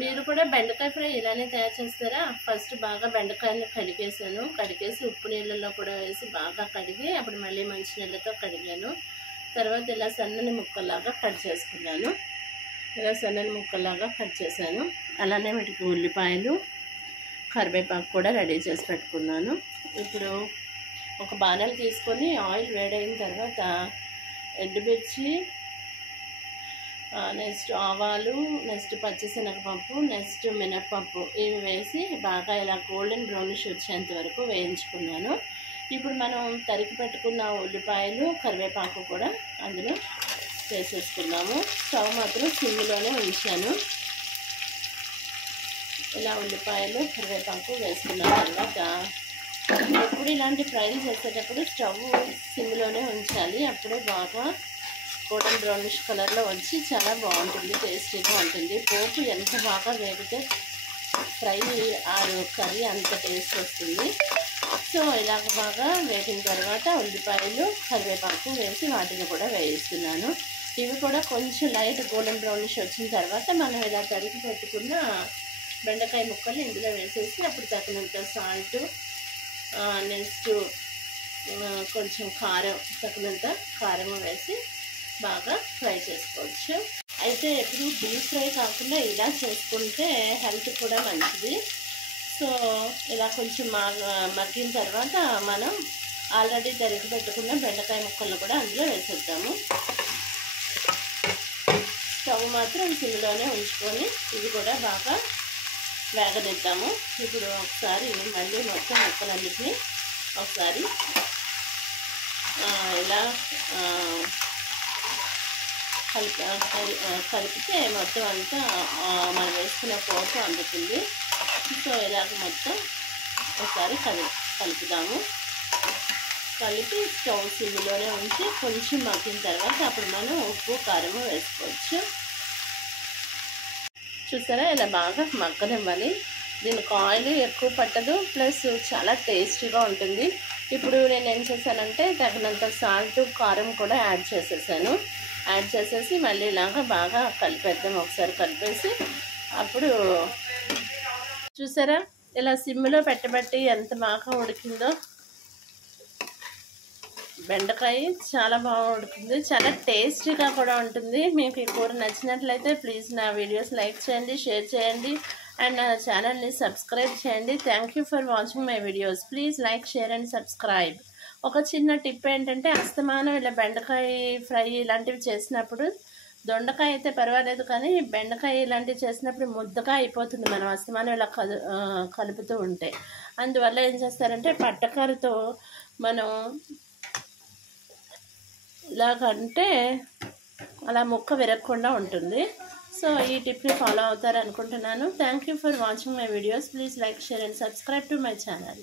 మీరు కూడా బెండకాయ ఫ్రై ఇలానే తయారు చేస్తారా? ఫస్ట్ బాగా బెండకాయని కడిగేసాను. కడిగేసి ఉప్పు నీళ్ళల్లో కూడా వేసి బాగా కడిగి అప్పుడు మళ్ళీ మంచి నీళ్ళతో కడిగాను. తర్వాత ఇలా సన్నని ముక్కల్లాగా కట్ చేసుకున్నాను. ఇలా సన్నని ముక్కల్లాగా కట్ చేశాను. అలానే వీటికి ఉల్లిపాయలు, కరివేపాకు కూడా రెడీ చేసి పెట్టుకున్నాను. ఇప్పుడు ఒక బాణలు తీసుకొని ఆయిల్ వేడైన తర్వాత ఎండుమిర్చి, నెక్స్ట్ ఆవాలు, నెక్స్ట్ పచ్చిశనగపప్పు, నెక్స్ట్ మినప్పప్పు ఇవి వేసి బాగా ఇలా గోల్డెన్ బ్రౌనిష్ వచ్చేంత వరకు వేయించుకున్నాను. ఇప్పుడు మనం తరిగి పెట్టుకున్న ఉల్లిపాయలు, కరివేపాకు కూడా అందులో వేసేసుకున్నాము. స్టవ్ మాత్రం సిమ్లోనే ఉంచాను. ఇలా ఉల్లిపాయలు, కరివేపాకు వేసుకున్న తర్వాత ఎప్పుడు ఇలాంటి ఫ్రైలు చేసేటప్పుడు స్టవ్ సిమ్లోనే ఉంచాలి. అప్పుడే బాగా గోల్డెన్ బ్రౌనిష్ కలర్లో వచ్చి చాలా బాగుంటుంది, టేస్టీగా ఉంటుంది. పోపు ఎంత బాగా వేగితే ఫ్రై కర్రీ అంత టేస్ట్ వస్తుంది. సో ఇలాగ బాగా వేగిన తర్వాత ఉల్లిపాయలు, కరివేపాకు వేసి వాటిని కూడా వేయిస్తున్నాను. ఇవి కూడా కొంచెం లైట్ గోల్డెన్ బ్రౌనిష్ వచ్చిన తర్వాత మనం ఇలా తరిగి పెట్టుకున్న బెండకాయ ముక్కలు ఇందులో వేసేసి అప్పుడు తగినంత సాల్ట్, నెక్స్ట్ కొంచెం కారం, తగినంత కారం వేసి బాగా ఫ్రై చేసుకోవచ్చు. అయితే ఎప్పుడు డీప్ ఫ్రై కాకుండా ఇలా చేసుకుంటే హెల్త్ కూడా మంచిది. సో ఇలా కొంచెం మగ్గిన తర్వాత మనం ఆల్రెడీ తరిగి పెట్టుకున్న బెండకాయ ముక్కలను కూడా అందులో వేసేద్దాము. స్టవ్ మాత్రం సిమ్లోనే ఉంచుకొని ఇవి కూడా బాగా వేగనిద్దాము. ఇప్పుడు ఒకసారి మళ్ళీ మొత్తం ముక్కలన్నిటిని ఒకసారి ఇలా కలిపితే మొత్తం అంతా మనం వేసుకున్న పోపు అందుతుంది. సో ఇలాగ మొత్తం ఒకసారి కలుపుదాము. కలిపి స్టవ్ సిమ్లోనే ఉంచి కొంచెం మగ్గిన తర్వాత అప్పుడు మనం ఉప్పు, కారము వేసుకోవచ్చు. చూసారా, ఇలా బాగా మగ్గనివ్వాలి. దీనికి ఆయిల్ ఎక్కువ పట్టదు, ప్లస్ చాలా టేస్టీగా ఉంటుంది. ఇప్పుడు నేను ఏం చేశానంటే తగినంత సాల్ట్, కారం కూడా యాడ్ చేసేసి మళ్ళీ ఇలాగా బాగా కలిపేద్దాం. ఒకసారి కలిపేసి అప్పుడు చూసారా ఇలా సిమ్లో పెట్టబట్టి ఎంత బాగా ఉడికిందో. బెండకాయ చాలా బాగా ఉడుకుతుంది, చాలా టేస్టీగా కూడా ఉంటుంది. మీకు ఈ కూర నచ్చినట్లయితే ప్లీజ్ నా వీడియోస్ లైక్ చేయండి, షేర్ చేయండి అండ్ నా ఛానల్ని సబ్స్క్రైబ్ చేయండి. Thank you for watching my videos. Please like, share and subscribe. ఒక చిన్న టిప్ ఏంటంటే అస్తమానం ఇలా బెండకాయ ఫ్రై ఇలాంటివి చేసినప్పుడు, దొండకాయ అయితే పర్వాలేదు కానీ బెండకాయ ఇలాంటివి చేసినప్పుడు ముద్దగా అయిపోతుంది మనం అస్తమానం ఇలా కలుపుతూ ఉంటే. అందువల్ల ఏం చేస్తారంటే పట్టకరతో మనం ఇలాగంటే అలా ముక్క విరగకుండా ఉంటుంది. సో ఈ టిప్ని ఫాలో అవుతారనుకుంటున్నాను. Thank you for watching my videos. Please like, share and subscribe to my channel.